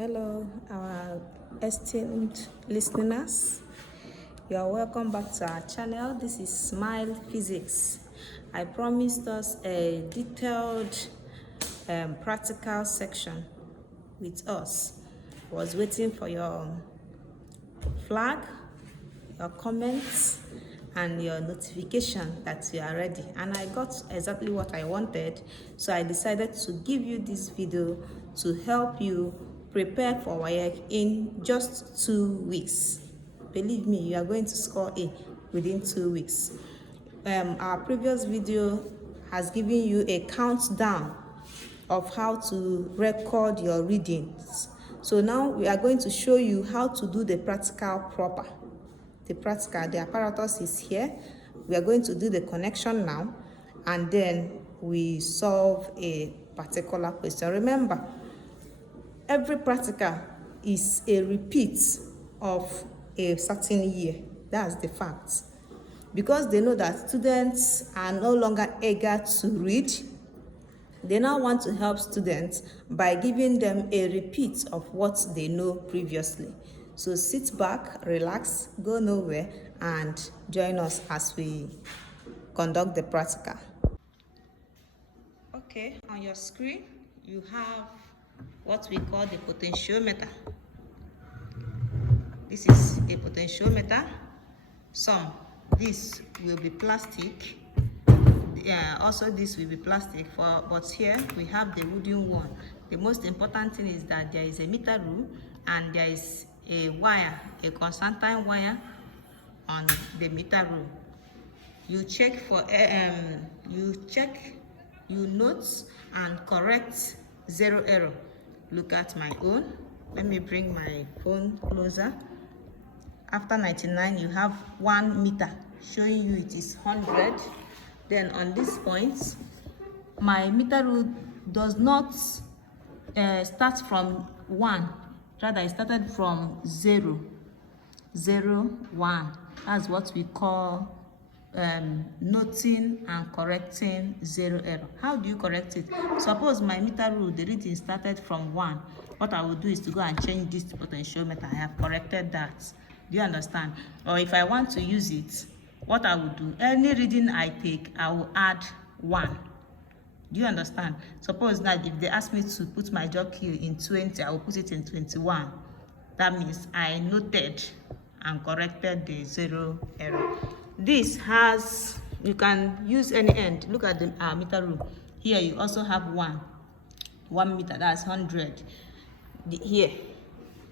Hello, our esteemed listeners. You are welcome back to our channel. This is Smile Physics. I promised us a detailed practical section with us. Was waiting for your flag, your comments, and your notification that you are ready. And I got exactly what I wanted, so I decided to give you this video to help you prepare for waec in just 2 weeks. Believe me, you are going to score A within 2 weeks. Our previous video has given you a countdown of how to record your readings. So now we are going to show you how to do the practical proper. The apparatus is here. We are going to do the connection now, and then we solve a particular question. Remember, every practical is a repeat of a certain year. That's the fact. Because they know that students are no longer eager to read, they now want to help students by giving them a repeat of what they know previously. So sit back, relax, go nowhere, and join us as we conduct the practical. Okay, on your screen, you have what we call the potentiometer. This is a potentiometer. This will be plastic. Also this will be plastic, but here we have the wooden one. The most important thing is that there is a meter rule and there is a wire, a constantine wire on the meter rule. You check for you note and correct zero error. Look at my own. Let me bring my phone closer. After 99, you have 1 meter showing you it is 100. Then on this point, my meter rule does not start from 1. Rather, it started from 0, 0, 1. That's what we call noting and correcting zero error. How do you correct it? Suppose my meter rule, the reading started from 1. What I will do is to go and change this to potentiometer. I have corrected that. Do you understand? Or if I want to use it, what I will do, any reading I take, I will add 1. Do you understand? Suppose that if they ask me to put my jockey in 20, I will put it in 21. That means I noted and corrected the zero error. This has, you can use any end. Look at the meter rule. Here you also have 1 meter, that's 100. Here,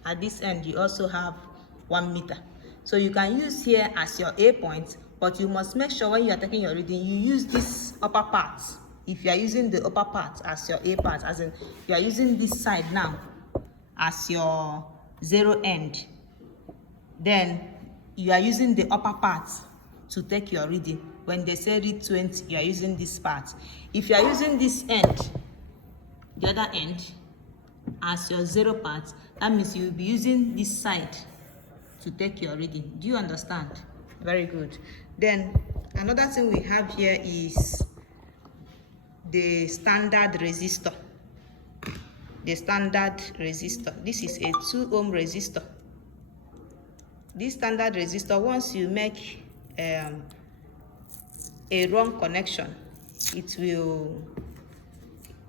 at this end, you also have 1 meter. So you can use here as your A point, but you must make sure when you are taking your reading, you use this upper part. If you are using the upper part as your A part, as in you are using this side now as your zero end, then you are using the upper part to take your reading. When they say read 20, you are using this part. If you are using this end, the other end, as your zero part, that means you will be using this side to take your reading. Do you understand? Very good. Then another thing we have here is the standard resistor. The standard resistor. This is a 2 ohm resistor. This standard resistor, once you make a wrong connection, it will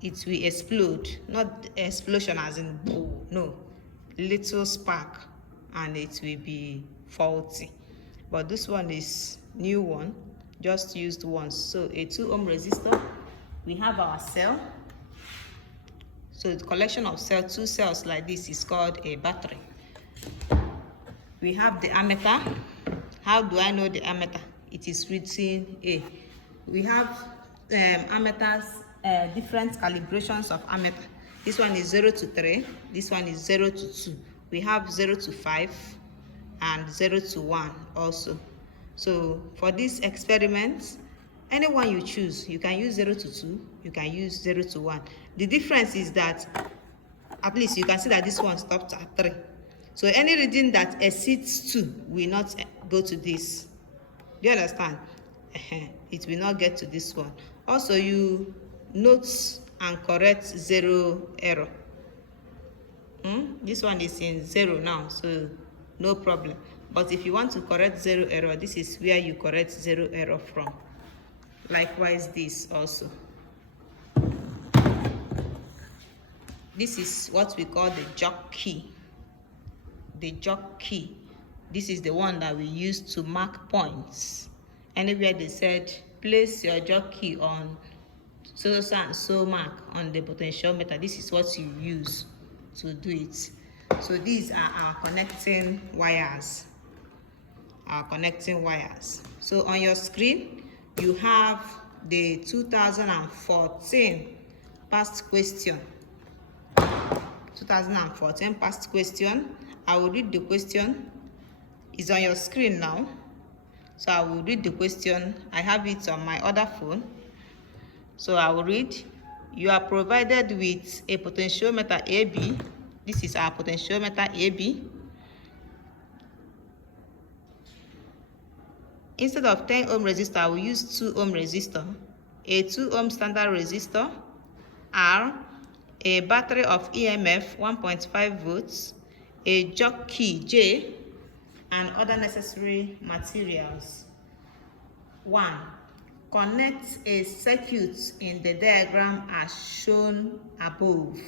explode. Not explosion as in boom, no, little spark, and it will be faulty. But this one is new one, just used once. So a 2 ohm resistor. We have our cell. So the collection of cells, 2 cells like this, is called a battery. We have the ammeter. How do I know the ammeter? It is written A. We have ammeters, different calibrations of ammeter. This one is 0 to 3. This one is 0 to 2. We have 0 to 5 and 0 to 1 also. So for this experiment, any one you choose, you can use 0 to 2, you can use 0 to 1. The difference is that at least you can see that this one stopped at 3. So any reading that exceeds 2 will not go to this. Do you understand? It will not get to this one. Also, you note and correct zero error. This one is in 0 now, so no problem. But if you want to correct 0 error, this is where you correct 0 error from. Likewise, this also. This is what we call the jog key. The jog key. This is the one that we use to mark points. Anywhere they said, place your jog key on so and so mark on the potentiometer, this is what you use to do it. So these are our connecting wires. Our connecting wires. So on your screen, you have the 2014 past question. 2014 past question. I will read the question. It's on your screen now. So I will read the question. I have it on my other phone. So I will read. You are provided with a potentiometer AB. This is our potentiometer AB. Instead of 10 ohm resistor, I will use 2 ohm resistor, a 2 ohm standard resistor, R, a battery of EMF 1.5 volts, a jog key J, and other necessary materials. 1. Connect a circuit in the diagram as shown above.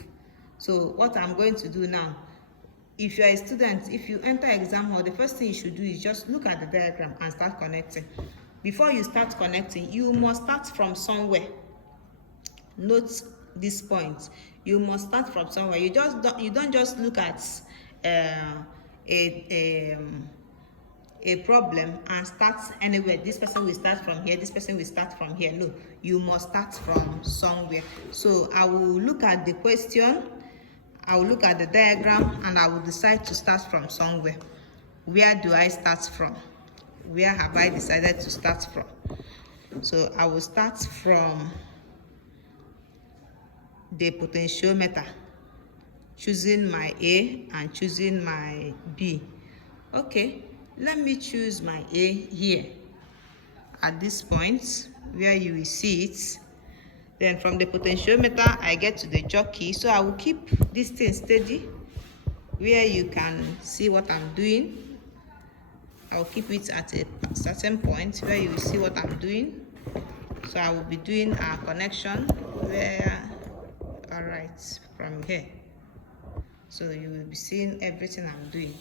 So what I'm going to do now, if you're a student, if you enter exam hall, the first thing you should do is just look at the diagram and start connecting. Before you start connecting, you must start from somewhere. Note this point. You must start from somewhere. You don't just look at a problem and start anywhere. This person will start from here, this person will start from here. No, you must start from somewhere. So I will look at the question, I will look at the diagram, and I will decide to start from somewhere. Where do I start from? Where have I decided to start from? So I will start from the potentiometer, choosing my A and choosing my B. Okay, let me choose my A here at this point where you will see it. Then from the potentiometer, I get to the jog key. So I will keep this thing steady where you can see what I'm doing. I will keep it at a certain point where you will see what I'm doing. So I will be doing a connection where, all right, from here. So you will be seeing everything I'm doing.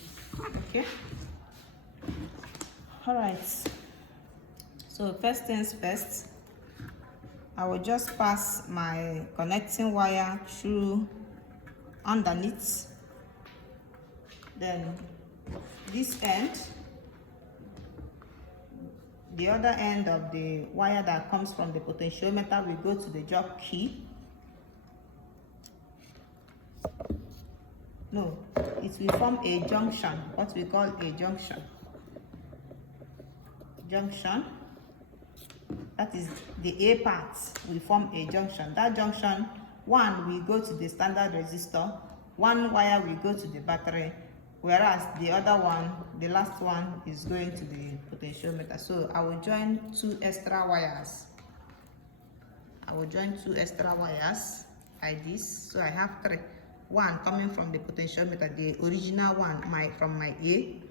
Okay. All right. So first things first, I will just pass my connecting wire through underneath. Then this end, the other end of the wire that comes from the potentiometer will go to the jog key. No, it will form a junction, what we call a junction. Junction. That is the A part will form a junction. That junction, one will go to the standard resistor, one wire will go to the battery, whereas the other one, the last one, is going to the potentiometer. So I will join 2 extra wires. I will join 2 extra wires like this. So I have 3. One coming from the potentiometer, the original one, from my A.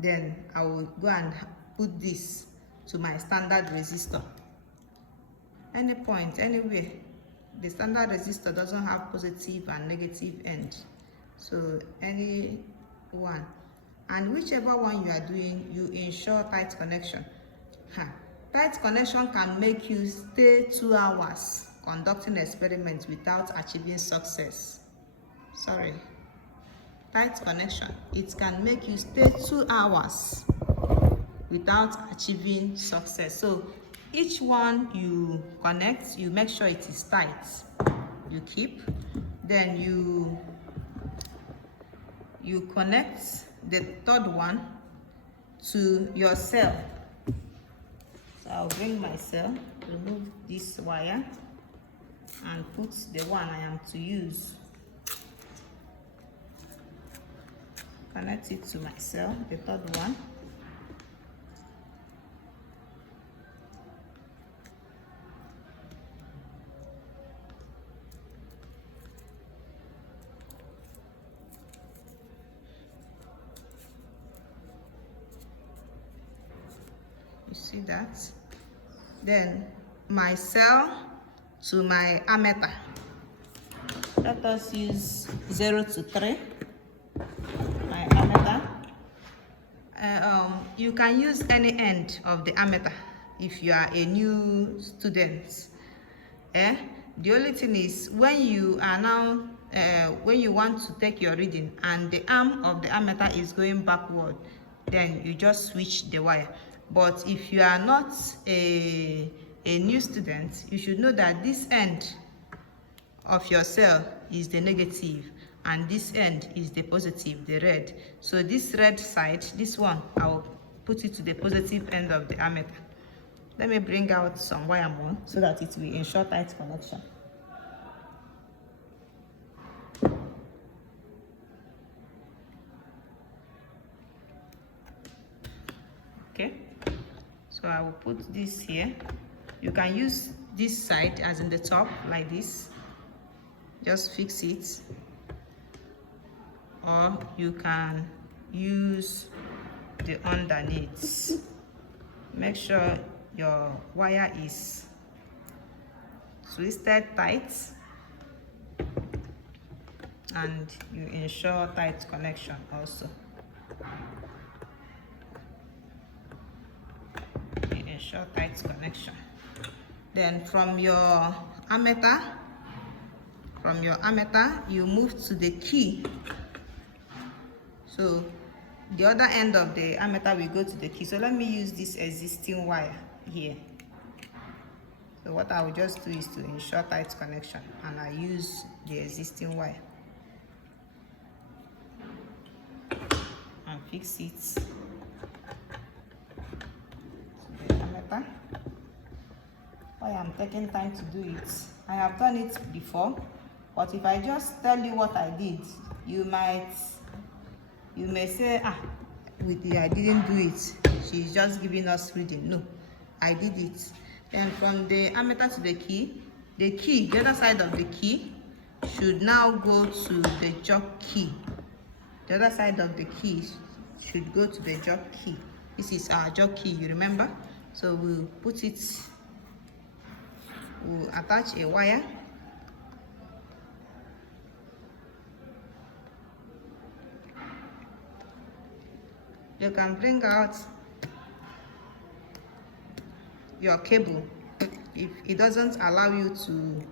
Then I will go and put this to my standard resistor. Any point, anywhere. The standard resistor doesn't have positive and negative end. So any one. And whichever one you are doing, you ensure tight connection. Tight connection can make you stay 2 hours conducting experiments without achieving success. Sorry. Tight connection. It can make you stay 2 hours without achieving success. So each one you connect, you make sure it is tight. You keep. Then you connect the third one to your cell. So I'll bring my cell, remove this wire, and put the one I am to use. Connect it to my cell, the third one. see that? Then my cell to my ammeter. Let us use 0 to 3, my ammeter. You can use any end of the ammeter if you are a new student. The only thing is, when you are now, when you want to take your reading and the arm of the ammeter is going backward, then you just switch the wire. But if you are not a new student, you should know that this end of your cell is the negative and this end is the positive, the red. So this red side, this one, I'll put it to the positive end of the ammeter. Let me bring out some wire more so that it will ensure tight connection. Okay, so I will put this here. You can use this side as in the top, like this. Just fix it. Or you can use the underneath. Make sure your wire is twisted tight and you ensure tight connection also. You ensure tight connection. Then from your ammeter, you move to the key. So the other end of the ammeter will go to the key. So let me use this existing wire here. So what I will just do is to ensure tight connection, and I use the existing wire and fix it to the ammeter. Why I'm taking time to do it? I have done it before, but if I just tell you what I did, you may say, I didn't do it. She's just giving us reading. No, I did it. Then from the ammeter to the key, the other side of the key should now go to the jog key. The other side of the key should go to the jog key. This is our jog key, you remember? So we'll put it, we'll attach a wire. You can bring out your cable. If it doesn't allow you to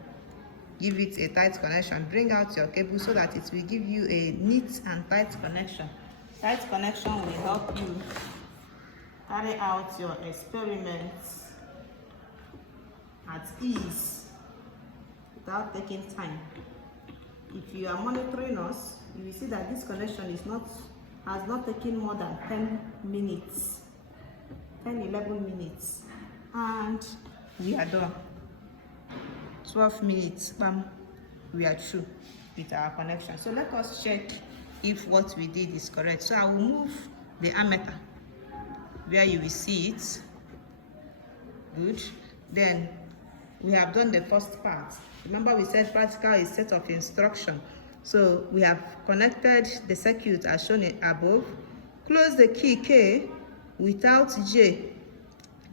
give it a tight connection, bring out your cable so that it will give you a neat and tight connection. Tight connection will help you carry out your experiments at ease without taking time. If you are monitoring us, you will see that this connection has not taken more than 10 minutes, 11 minutes, and we are done. 12 minutes, bam, we are through with our connection. So let us check if what we did is correct. So I will move the ammeter where you will see it. Good. Then we have done the first part. Remember, we said practical is a set of instruction. So we have connected the circuit as shown above. Close the key K without J.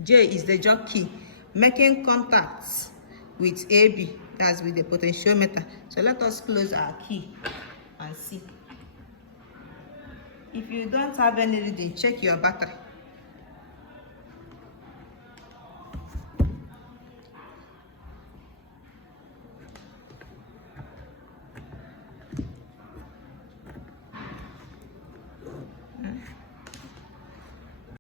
J is the jog key, making contacts with AB, that's with the potentiometer. So let us close our key and see. If you don't have any reading, check your battery.